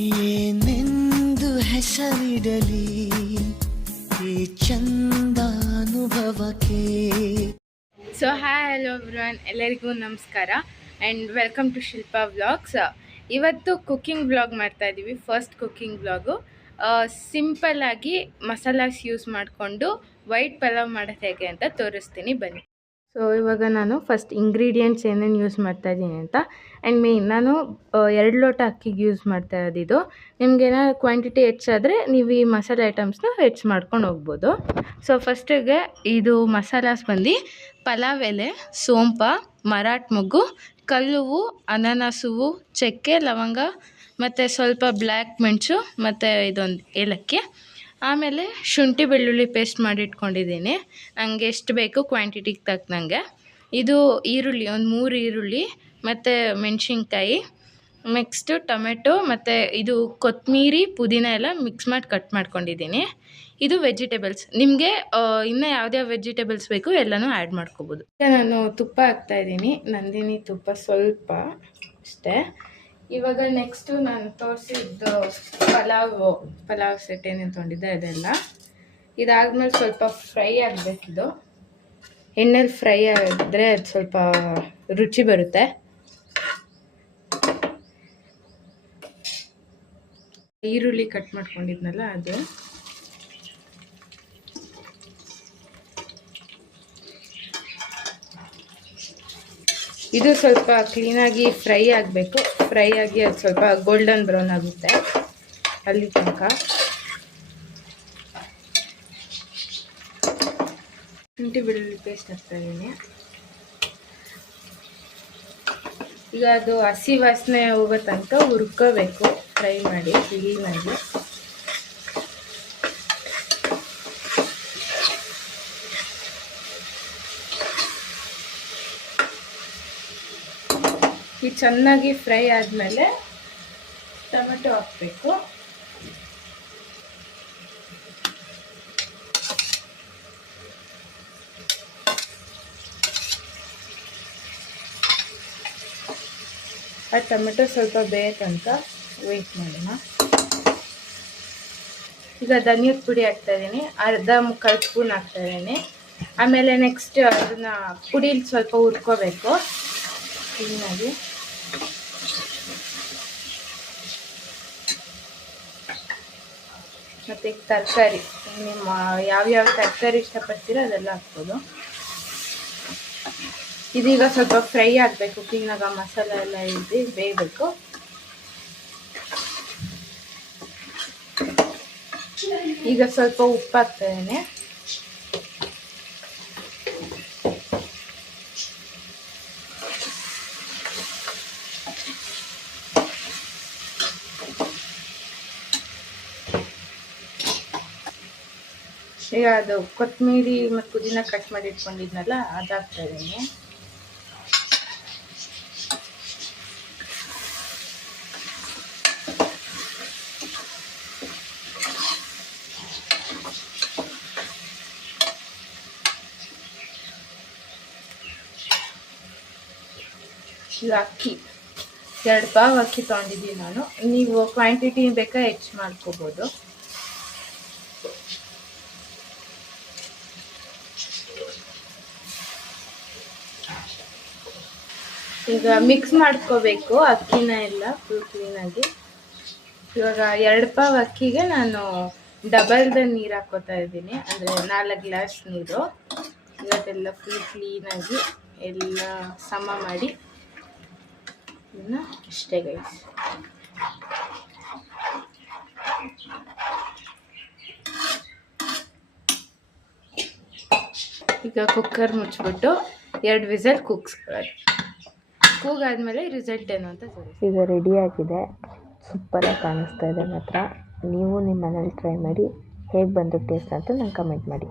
ಏನೆಂದು ಹೆಸರಿಡಲಿ ಈ ಚಂದಾನುಭವಕ್ಕೆ. ಸೊ ಹಾಯ್ ಹಲೋ ಎವ್ರಿವನ್, ಎಲ್ಲರಿಗೂ ನಮಸ್ಕಾರ and welcome to Shilpa vlogs. ಇವತ್ತು ಕುಕ್ಕಿಂಗ್ ವ್ಲಾಗ್ ಮಾಡ್ತಾ ಇದ್ದೀವಿ. First cooking vlog. ಸಿಂಪಲ್ಲಾಗಿ ಮಸಾಲಾಸ್ ಯೂಸ್ ಮಾಡಿಕೊಂಡು ವೈಟ್ ಪಲಾವ್ ಮಾಡೋದು ಹೇಗೆ ಅಂತ ತೋರಿಸ್ತೀನಿ, ಬನ್ನಿ. ಸೊ ಇವಾಗ ನಾನು ಫಸ್ಟ್ ಇಂಗ್ರೀಡಿಯೆಂಟ್ಸ್ ಏನೇನು ಯೂಸ್ ಮಾಡ್ತಾ ಇದ್ದೀನಿ ಅಂತ. ಆ್ಯಂಡ್ ನಾನು 2 ಲೋಟ ಅಕ್ಕಿಗೆ ಯೂಸ್ ಮಾಡ್ತಾ ಇದ್ದಿದ್ದು. ನಿಮಗೇನಾದ್ರು ಕ್ವಾಂಟಿಟಿ ಹೆಚ್ಚಾದರೆ ನೀವು ಈ ಮಸಾಲೆ ಐಟಮ್ಸ್ನ ಹೆಚ್ಚು ಮಾಡ್ಕೊಂಡು ಹೋಗ್ಬೋದು. ಸೊ ಫಸ್ಟಿಗೆ ಇದು ಮಸಾಲಾಸ್ ಬಂದು ಪಲಾವ್ ಎಲೆ, ಸೋಂಪ, ಮರಾಠ್ ಮೊಗ್ಗು, ಕಲ್ಲುವು, ಅನಾನಸ್ ಹೂವು, ಚಕ್ಕೆ, ಲವಂಗ ಮತ್ತು ಸ್ವಲ್ಪ ಬ್ಲ್ಯಾಕ್ ಮೆಣಸು ಮತ್ತು ಇದೊಂದು ಏಲಕ್ಕಿ. ಆಮೇಲೆ ಶುಂಠಿ ಬೆಳ್ಳುಳ್ಳಿ ಪೇಸ್ಟ್ ಮಾಡಿಟ್ಕೊಂಡಿದ್ದೀನಿ, ನನಗೆ ಎಷ್ಟು ಬೇಕು ಕ್ವಾಂಟಿಟಿಗೆ ತಕ್ಕನಂಗೆ. ಇದು ಈರುಳ್ಳಿ, ಒಂದು 3 ಈರುಳ್ಳಿ ಮತ್ತು ಮೆಣಸಿನ್ಕಾಯಿ, ನೆಕ್ಸ್ಟು ಟೊಮೆಟೊ ಮತ್ತು ಇದು ಕೊತ್ತಂಬರಿ, ಪುದೀನ ಎಲ್ಲ ಮಿಕ್ಸ್ ಮಾಡಿ ಕಟ್ ಮಾಡ್ಕೊಂಡಿದ್ದೀನಿ. ಇದು ವೆಜಿಟೇಬಲ್ಸ್. ನಿಮಗೆ ಇನ್ನೂ ಯಾವುದ್ಯಾವ ವೆಜಿಟೇಬಲ್ಸ್ ಬೇಕು ಎಲ್ಲನೂ ಆ್ಯಡ್ ಮಾಡ್ಕೋಬೋದು. ಈಗ ನಾನು ತುಪ್ಪ ಹಾಕ್ತಾಯಿದ್ದೀನಿ, ನಂದಿನಿ ತುಪ್ಪ ಸ್ವಲ್ಪ ಅಷ್ಟೇ. ಇವಾಗ ನೆಕ್ಸ್ಟು ನಾನು ತೋರಿಸಿದ್ದು ಪಲಾವ್ ಸೆಟ್ ಏನೇನು ತೊಗೊಂಡಿದ್ದೆ ಅದೆಲ್ಲ. ಇದಾದ್ಮೇಲೆ ಸ್ವಲ್ಪ ಫ್ರೈ ಆಗಬೇಕಿದು. ಎಣ್ಣೆಲಿ ಫ್ರೈ ಆದರೆ ಅದು ಸ್ವಲ್ಪ ರುಚಿ ಬರುತ್ತೆ. ಈರುಳ್ಳಿ ಕಟ್ ಮಾಡ್ಕೊಂಡಿದ್ನಲ್ಲ ಅದು. ಇದು ಸ್ವಲ್ಪ ಕ್ಲೀನಾಗಿ ಫ್ರೈ ಆಗಬೇಕು. ಫ್ರೈ ಆಗಿ ಅದು ಸ್ವಲ್ಪ ಗೋಲ್ಡನ್ ಬ್ರೌನ್ ಆಗುತ್ತೆ ಅಲ್ಲಿ ತನಕ. ಶುಂಠಿ ಬೆಳ್ಳುಳ್ಳಿ ಪೇಸ್ಟ್ ಹಾಕ್ತಾಯಿದ್ದೀನಿ. ಈಗ ಅದು ಹಸಿ ವಾಸನೆ ಹೋಗೋ ತನಕ ಹುರ್ಕೋಬೇಕು, ಫ್ರೈ ಮಾಡಿ ಕ್ಲೀನಾಗಿ. ಇದು ಚೆನ್ನಾಗಿ ಫ್ರೈ ಆದಮೇಲೆ ಟೊಮೆಟೊ ಹಾಕಬೇಕು. ಆ ಟೊಮೆಟೊ ಸ್ವಲ್ಪ ಬೇಕಂತ ವೆಯ್ಟ್ ಮಾಡೋಣ. ಈಗ ಧನಿಯದ ಪುಡಿ ಹಾಕ್ತಾಯಿದ್ದೀನಿ, ಅರ್ಧ ಮುಕ್ಕಾಲು ಸ್ಪೂನ್ ಹಾಕ್ತಾಯಿದ್ದೀನಿ. ಆಮೇಲೆ ನೆಕ್ಸ್ಟ್ ಅದನ್ನು ಪುಡಿಲಿ ಸ್ವಲ್ಪ ಹುರ್ಕೋಬೇಕು ಕ್ಲೀನಾಗಿ. ಮತ್ತು ತರಕಾರಿ, ನಿಮ್ಮ ಯಾವ್ಯಾವ ತರಕಾರಿ ಇಷ್ಟಪಡ್ತೀರೋ ಅದೆಲ್ಲ ಹಾಕ್ಬೋದು. ಇದೀಗ ಸ್ವಲ್ಪ ಫ್ರೈ ಆಗಬೇಕು ಕ್ಲೀನಾಗ, ಮಸಾಲೆ ಎಲ್ಲ ಇದ್ದು ಬೇಯಬೇಕು. ಈಗ ಸ್ವಲ್ಪ ಉಪ್ಪು ಹಾಕ್ತಾಯಿದ್ದೀನಿ. ಈಗ ಅದು ಕೊತ್ತಂಬರಿ ಮತ್ತು ಪುದೀನ ಕಟ್ ಮಾಡಿ ಇಟ್ಕೊಂಡಿದ್ನಲ್ಲ ಅದು ಹಾಕ್ತಾಯಿದ್ದೀನಿ. ಇದು ಅಕ್ಕಿ 2 ಪಾವ್ ಅಕ್ಕಿ ತೊಗೊಂಡಿದ್ದೀನಿ ನಾನು. ನೀವು ಕ್ವಾಂಟಿಟಿ ಬೇಕಾ ಹೆಚ್ಚು ಮಾಡ್ಕೋಬೋದು. ಈಗ ಮಿಕ್ಸ್ ಮಾಡ್ಕೋಬೇಕು ಅಕ್ಕಿನ ಎಲ್ಲ ಫುಲ್ ಕ್ಲೀನಾಗಿ. ಇವಾಗ 2 ಪಾವ್ ಅಕ್ಕಿಗೆ ನಾನು ಡಬಲ್ದ ನೀರು ಹಾಕ್ಕೋತಾ ಇದ್ದೀನಿ, ಅಂದರೆ 4 ಗ್ಲಾಸ್ ನೀರು. ಇವತ್ತೆಲ್ಲ ಫುಲ್ ಕ್ಲೀನಾಗಿ ಎಲ್ಲ ಸಮ ಮಾಡಿ ಇದನ್ನು ಇಷ್ಟೇ ಗೈಸ್. ಈಗ ಕುಕ್ಕರ್ ಮುಚ್ಚಿಬಿಟ್ಟು 2 ವಿಸಲ್ ಕೂಗಾದ್ಮೇಲೆ ರಿಸಲ್ಟ್ ಏನು ಅಂತ ತೋರಿಸಿ. ಈಗ ರೆಡಿಯಾಗಿದೆ, ಸೂಪರಾಗಿ ಕಾಣಿಸ್ತಾ ಇದೆ ಮಾತ್ರ. ನೀವು ನಿಮ್ಮ ಮನೇಲಿ ಟ್ರೈ ಮಾಡಿ, ಹೇಗೆ ಬಂದು ಟೇಸ್ಟ್ ಅಂತ ನಂಗೆ ಕಮೆಂಟ್ ಮಾಡಿ.